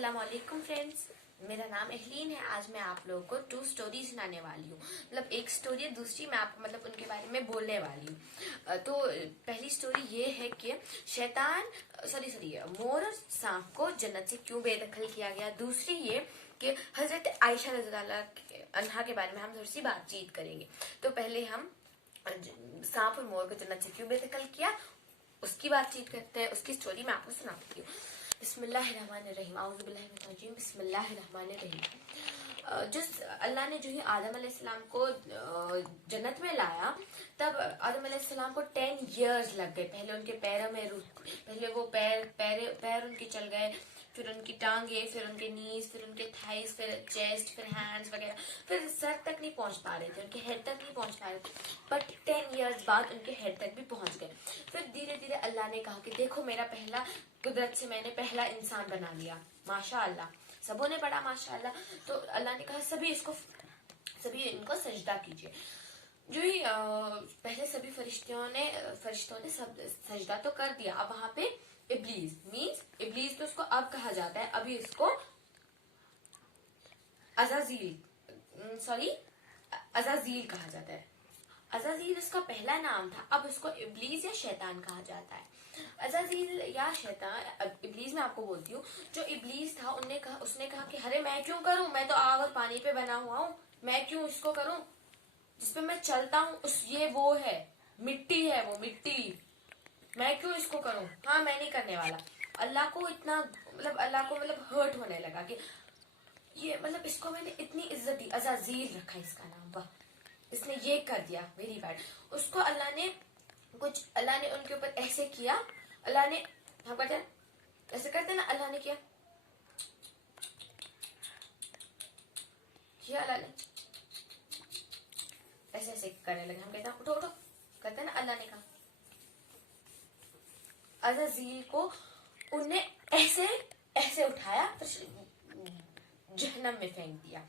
अस्सलाम वालेकुम फ्रेंड्स, मेरा नाम एहलीन है। आज मैं आप लोगों को 2 स्टोरी सुनाने वाली हूँ। मतलब एक स्टोरी है, दूसरी मैं आपको उनके बारे में बोलने वाली हूँ। तो पहली स्टोरी ये है कि शैतान सॉरी मोर और सांप को जन्नत से क्यों बेदखल किया गया। दूसरी ये कि हजरत आयशा रज़ियल्लाहु अन्हा के बारे में हम थोड़ी सी बातचीत करेंगे। तो पहले हम सांप और मोर को जन्नत से क्यों बेदखल किया उसकी बातचीत करते हैं। उसकी स्टोरी मैं आपको सुनाती हूँ। बिस्मिल्लाहिर्रहमानिर्रहीम, आऊज़ु बिल्लाहि मिनश शैतानिर रजीम, बिस्मिल्लाहिर्रहमानिर्रहीम। जिस अल्लाह ने जो ही आदम अलैहिस्सलाम को जन्नत में लाया, तब आदम अलैहिस्सलाम को 10 इयर्स लग गए। पहले उनके पैरों में पहले वो पैर उनके चल गए, फिर उनकी टांगे, फिर उनके नीज, फिर उनके थाइस, फिर चेस्ट, फिर हैंड्स वगैरह, फिर सर तक नहीं पहुंच पा रहे थे, उनके हेड तक नहीं पहुंच पा रहे थे। बट 10 इयर्स बाद उनके हेड तक भी पहुंच गए। फिर धीरे धीरे अल्लाह ने कहा कि देखो, मेरा पहला कुदरत से मैंने पहला इंसान बना लिया, माशाअल्लाह। सबों ने पढ़ा माशाअल्लाह। तो अल्लाह ने कहा सभी इनको सजदा कीजिए। जो ही पहले सभी फरिश्तों ने सब सजदा तो कर दिया। अब वहां पे इब्लीस तो उसको अब कहा जाता है, अभी उसको अजाजील कहा जाता है। अजाजील उसका पहला नाम था, अब उसको इब्लीस या शैतान कहा जाता है। अजाजील या शैतान, इब्लीस मैं आपको बोलती हूँ। जो इब्लीस था उसने कहा कि अरे मैं क्यों करूं, मैं तो आग और पानी पे बना हुआ हूँ, मैं क्यों इसको करूं, जिसपे मैं चलता हूँ ये वो है, मिट्टी है, वो मिट्टी, मैं क्यों इसको करूं। हाँ, मैं नहीं करने वाला। अल्लाह को हर्ट होने लगा कि ये इसको मैंने इतनी इज्जत दी, अजाजील रखा इसका नाम, वाह, इसने ये कर दिया, वेरी बैड। उसको अल्लाह ने उनके ऊपर ऐसे किया। अल्लाह ने, हम कहते हैं ऐसे करते ना, अल्लाह ने किया अल्लाह ने ऐसे ऐसे करने लगे। हम कहते हैं उठो उठो, कहते हैं ना, अल्लाह ने कहा अजाजील को उन्हें ऐसे ऐसे उठाया, फिर जहन्नम में फेंक दिया।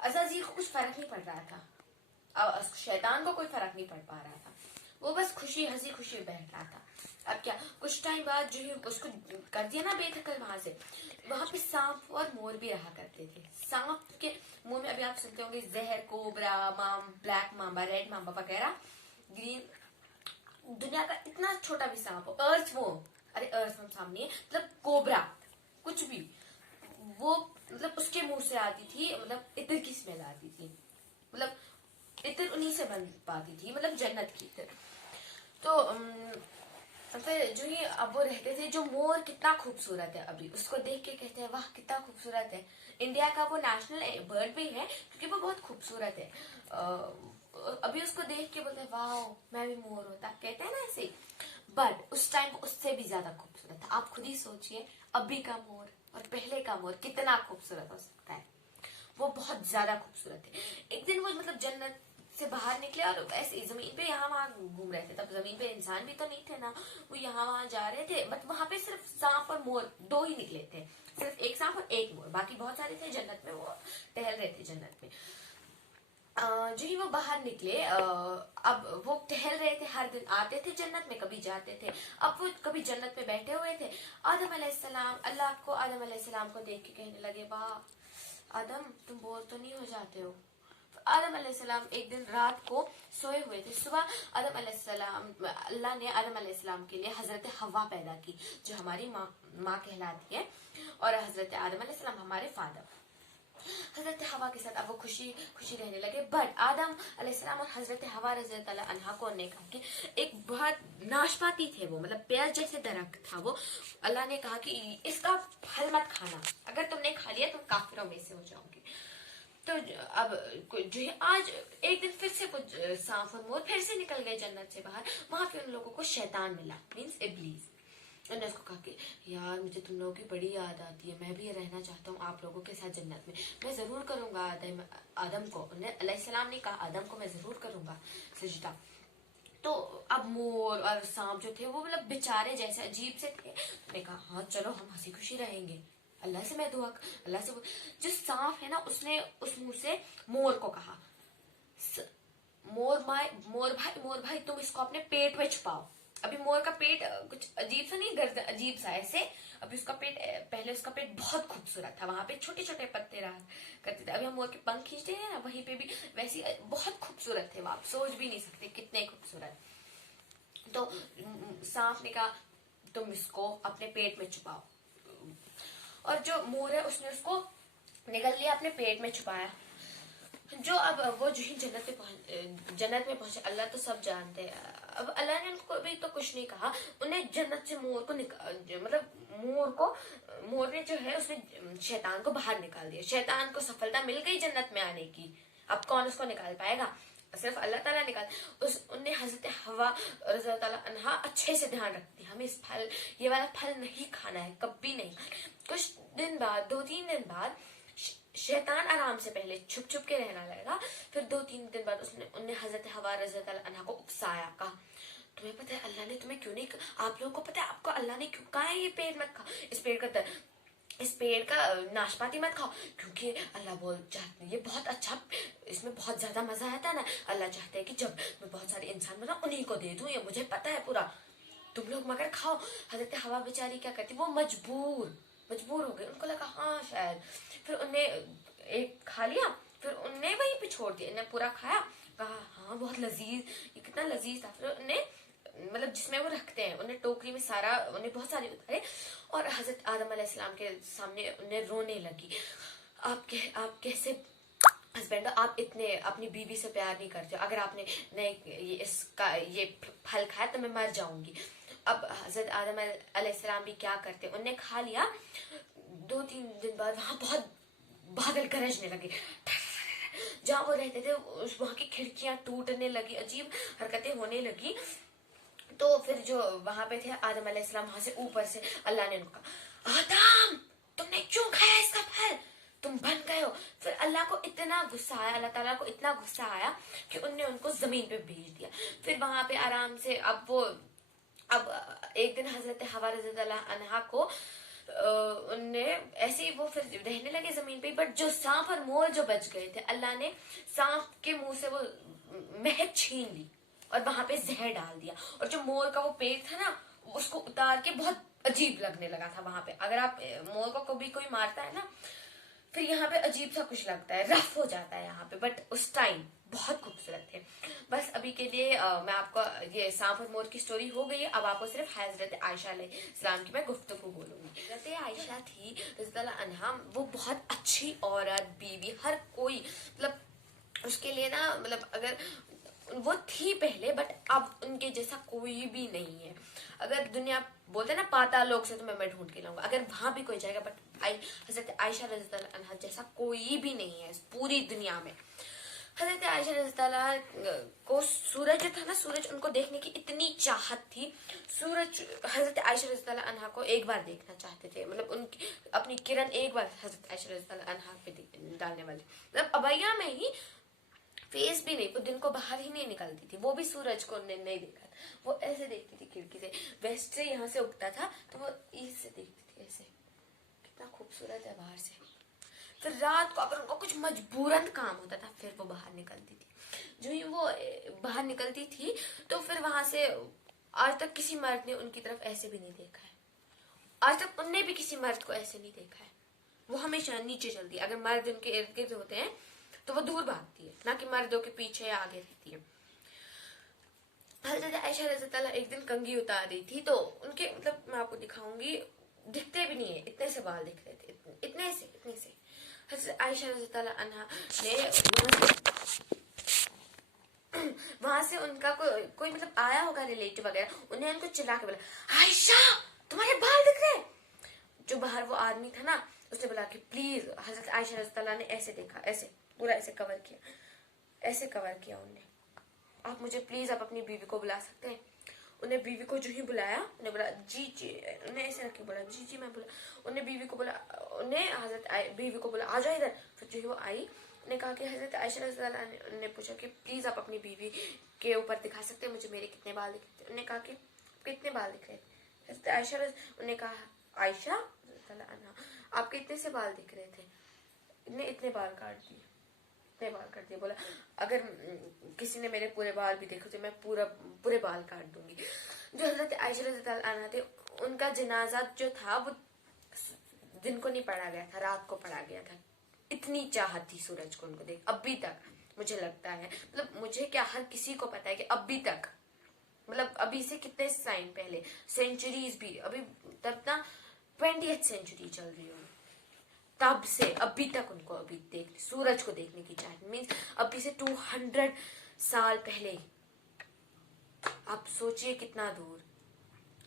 अजाजील को कुछ फर्क नहीं पड़ रहा था, शैतान को कोई फर्क नहीं पड़ पा रहा था, वो बस हंसी खुशी बैठ रहा था। अब क्या, कुछ टाइम बाद जो है उसको कर दिया ना बेदखल वहां से। वहां पे सांप और मोर भी रहा करते थे। सांप के मुंह में अभी आप सुनते होंगे जहर, cobra, black Mamba, red Mamba वगैरह, ग्रीन। दुनिया का इतना छोटा भी सांप हो, अर्थवर्म सामने, कोबरा, कुछ भी, वो उसके मुंह से आती थी, इत्र की स्मेल आती थी, इत्र उन्हीं से बन पाती थी, जन्नत की इत्र। तो फिर जो ही अब वो रहते थे, जो मोर कितना खूबसूरत है, अभी उसको देख के कहते हैं वाह कितना खूबसूरत है। इंडिया का वो नेशनल बर्ड भी है, क्योंकि वो बहुत खूबसूरत है। अभी उसको देख के बोलते हैं वाह, मैं भी मोर होता, कहते हैं ना ऐसे। बट उस टाइम उससे भी ज्यादा खूबसूरत था। आप खुद ही सोचिए, अभी का मोर और पहले का मोर कितना खूबसूरत हो सकता है। वो बहुत ज्यादा खूबसूरत है। एक दिन वो जन्नत से बाहर निकले और ऐसे जमीन पे यहाँ वहां घूम रहे थे। तब जमीन पे इंसान भी तो नहीं थे ना, वो यहाँ वहां जा रहे थे। बट वहां पे सिर्फ सांप और मोर 2 ही निकले थे, सिर्फ एक सांप और एक मोर, बाकी बहुत सारे थे जन्नत में, वो टहल रहे थे जन्नत में। जो ही वो बाहर निकले, अब वो टहल रहे थे, हर दिन आते थे जन्नत में, कभी जाते थे। अब वो कभी जन्नत में बैठे हुए थे। अल्लाह को आदम अलैहिस्सलाम को देख के कहने लगे वाह आदम, तुम बोर तो नहीं हो जाते हो। आदम अलैहिस्सलाम एक दिन रात को सोए हुए थे। सुबह अल्लाह ने आदम अलैहिस्सलाम के लिए हजरत हवा पैदा की, जो हमारी माँ कहलाती है, और हजरत आदम अलैहिस्सलाम हमारे फादर। हजरत हवा के साथ अब वो खुशी रहने लगे। बट आदम अलैहिस्सलाम और हजरत हवा रज़ियल्लाहु अन्हा को ने कहा कि एक बहुत नाशपाती थे वो, प्याज जैसे दरख्त था वो। अल्लाह ने कहा कि इसका फल मत खाना, अगर तुमने खा लिया तुम काफिरों में से हो जाओगे। तो अब जो है आज एक दिन फिर से कुछ सांप और मोर फिर से निकल गए जन्नत से बाहर। वहां पे उन लोगों को शैतान मिला, मीन्स इब्लीस। उन्होंने उसको कहा कि यार मुझे तुम लोगों की बड़ी याद आती है, मैं भी रहना चाहता हूँ आप लोगों के साथ जन्नत में, मैं जरूर करूंगा आदम को, अलैहिस्सलाम ने कहा आदम को मैं जरूर करूंगा सजदा। तो अब मोर और सांप जो थे वो बेचारे जैसे अजीब से थे। उन्होंने कहा हाँ चलो हम हंसी खुशी रहेंगे, अल्लाह से मैं अल्लाह से। जो सांप है ना, उसने उस मुंह से मोर को कहा मोर भाई तुम इसको अपने पेट में छुपाओ। अभी मोर का पेट कुछ अजीब सा नहीं, गर्दन अजीब सा ऐसे। अभी उसका पेट, पहले उसका पेट बहुत खूबसूरत था, वहां पे छोटे छोटे पत्ते रहा करते थे। अभी हम मोर के पंख खींचते हैं ना, वहीं पे भी वैसे बहुत खूबसूरत थे वो, आप सोच भी नहीं सकते कितने खूबसूरत। तो सांप ने कहा तुम इसको अपने पेट में छुपाओ, और जो मोर है उसने उसको निकल लिया, अपने पेट में छुपाया। जो अब वो जो ही जन्नत में पहुंचे, अल्लाह तो सब जानते हैं। अब अल्लाह ने उनको भी तो कुछ नहीं कहा, उन्हें जन्नत से मोर को मतलब मोर ने जो है उसने शैतान को बाहर निकाल दिया। शैतान को सफलता मिल गई जन्नत में आने की। अब कौन उसको निकाल पाएगा, सिर्फ अल्लाह ताला निकाल। उनने हजरत हवा रज़ी अल्लाह अन्हा अच्छे से ध्यान रखती, हमें ये वाला फल नहीं खाना है, कभी नहीं। कुछ दिन बाद, 2-3 दिन बाद शैतान आराम से पहले छुप छुप के रहना लगा। फिर 2-3 दिन बाद उनने हजरत हवा रज़ी अल्लाह अन्हा को उकसाया, कहा तुम्हें पता है अल्लाह ने तुम्हें क्यों नहीं, आप लोगों को पता है आपको अल्लाह ने क्यों कहा है ये पेड़ मत खाओ, इस पेड़ का नाशपाती मत खाओ, क्योंकि अल्लाह चाहते ये बहुत अच्छा, इसमें बहुत ज्यादा मजा आता है ना। अल्लाह चाहते हैं कि जब मैं बहुत सारे इंसान बनाऊं उन्हीं को दे दूं, ये मुझे पता है पूरा, तुम लोग मगर खाओ। हजरत हवा बेचारी क्या करती, वो मजबूर हो गई, उनको लगा हाँ शायद। फिर उनने एक खा लिया, फिर उनने वहीं पे छोड़ दिया, इन्हें पूरा खाया, कहा हाँ बहुत लजीज, ये कितना लजीज था। फिर उन्हें मतलब जिसमें वो रखते हैं, उन्हें टोकरी में सारा, उन्हें बहुत सारे उतारे और हजरत आदम अलैहिस्सलाम के सामने उन्हें रोने लगी। आप कैसे हस्बैंड, आप इतने अपनी बीवी से प्यार नहीं करते, अगर आपने नहीं ये फल खाया तो मैं मर जाऊंगी। अब हजरत आदम अलैहिस्सलाम भी क्या करते, उनने खा लिया। 2-3 दिन बाद वहां बहुत बादल गरजने लगे, जहां वो रहते थे वहां की खिड़कियां टूटने लगी, अजीब हरकतें होने लगी। तो फिर जो वहां पे थे आदम अलैहिस्सलाम, वहां से ऊपर से अल्लाह ने उनको कहा आदम तुमने क्यों खाया इसका फल, तुम बन गए हो। फिर अल्लाह को इतना गुस्सा आया, अल्लाह ताला को इतना गुस्सा आया कि उनने उनको जमीन पे भेज दिया। फिर वहां पे आराम से अब एक दिन हजरत हवा रज़ी अल्लाह अन्हा को उनने ऐसे ही वो फिर रहने लगे जमीन पे, बट जो सांप और मोर जो बच गए थे, अल्लाह ने सांप के मुंह से वो महक छीन ली और वहां पे जहर डाल दिया। और जो मोर का वो पेट था ना, उसको उतार के बहुत अजीब लगने लगा था वहां पे। अगर आप मोर को कभी कोई मारता है ना, फिर यहाँ पे अजीब सा कुछ लगता है, रफ हो जाता है यहाँ पे, बट उस टाइम बहुत खूबसूरत थे। बस अभी के लिए मैं आपको ये सांप और मोर की स्टोरी हो गई है। अब आपको सिर्फ हजरत आयशा अलैहिस्सलाम की मैं गुफ्तगू बोलूंगी। हजरत आयशा थी रज़ी अल्लाह अन्हा, वो बहुत अच्छी औरत, बीवी, हर कोई मतलब उसके लिए ना, मतलब अगर वो थी पहले, बट अब उनके जैसा कोई भी नहीं है। अगर दुनिया बोलते ना पाताल लोक से तुम्हें मैं ढूंढ के लाऊंगा, अगर वहां भी कोई जाएगा, बट हजरत आयशा रज़ी अल्लाह अन्हा जैसा कोई भी नहीं है इस पूरी दुनिया में। हजरत आयशा रज़ी अल्लाह को सूरज जो था ना, सूरज उनको देखने की इतनी चाहत थी। सूरज हजरत आयशा रज़ी अल्लाह अन्हा को एक बार देखना चाहते थे, मतलब उनकी अपनी किरण एक बार हजरत आयशा रज़ी अल्लाह अन्हा पे डालने वाली, मतलब अबैया में ही, फेस भी नहीं, वो दिन को बाहर ही नहीं निकलती थी, वो भी सूरज को नहीं देखा था, वो ऐसे देखती थी खिड़की से, वेस्ट से यहाँ से उगता था तो वो ईस्ट से देखती थी ऐसे, कितना खूबसूरत है बाहर से। फिर रात को अगर उनको कुछ मजबूरन काम होता था, फिर वो बाहर निकलती थी। जो ही वो बाहर निकलती थी तो फिर वहां से आज तक किसी मर्द ने उनकी तरफ ऐसे भी नहीं देखा है, आज तक उनने भी किसी मर्द को ऐसे नहीं देखा है। वो हमेशा नीचे चलती है, अगर मर्द उनके इर्द गिर्द होते हैं तो वो दूर भागती है, ना कि मर्दों के पीछे या आगे रहती है। हजरत आयशा रज़ी अल्लाह एक दिन कंघी उतार रही थी, तो उनके मतलब मैं आपको दिखाऊंगी, दिखते भी नहीं है, इतने से बाल दिख रहे थे, इतने से। हजरत आयशा रज़ी अल्लाह अन्हा ने वहां से उनका कोई मतलब आया होगा रिलेटिव वगैरह, उन्हें उनको चिल्ला के बोला आयशा तुम्हारे बाल दिख रहे। जो बाहर वो आदमी था ना, उसने बोला कि प्लीज, हजरत आयशा रज़ी अल्लाह ने ऐसे देखा, ऐसे पूरा ऐसे कवर किया उन्हें, आप मुझे प्लीज आप अपनी बीवी को बुला सकते हैं। उन्हें बीवी को जो ही बुलाया, उन्हें बोला जी, उन्हें ऐसे रख के बोला जी मैं बोला, उन्हें बीवी को बोला, उन्हें हजरत बीवी को बोला आ जाओ इधर। फिर जो ही वो आई, उन्हें कहा कि हजरत आयशा रज़ी अल्लाह अन्हा ने पूछा कि प्लीज आप अपनी बीवी के ऊपर दिखा सकते हैं मुझे मेरे कितने बाल दिख रहे थे। उन्हें कहा कि कितने बाल दिख रहे थे। हजरत आयशा उन्हें कहा आयशा रज़ी अल्लाह अन्हा आपके इतने से बाल दिख रहे थे, इतने बाल काट दिए, इतने बाल काट दिए। बोला अगर किसी ने मेरे पूरे बाल भी देखे तो मैं पूरे बाल काट दूंगी। जो हजरत आयशा रज़ियल्लाहु अन्हा थे, उनका जनाजा जो था वो दिन को नहीं पढ़ा गया था, रात को पढ़ा गया था। इतनी चाहत थी सूरज को उनको देख, अभी तक मुझे लगता है, मतलब मुझे क्या, हर किसी को पता है कि अभी तक, मतलब अभी से कितने टाइम पहले, सेंचुरीज भी, अभी तब ना 20th सेंचुरी चल रही हो, तब से अभी तक उनको अभी सूरज को देखने की चाहत, मीन्स अभी से 200 साल पहले। आप सोचिए कितना दूर,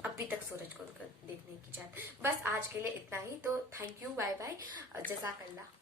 अभी तक सूरज को देखने की चाहत। बस आज के लिए इतना ही, तो थैंक यू, बाय बाय, जज़ाकल्लाह।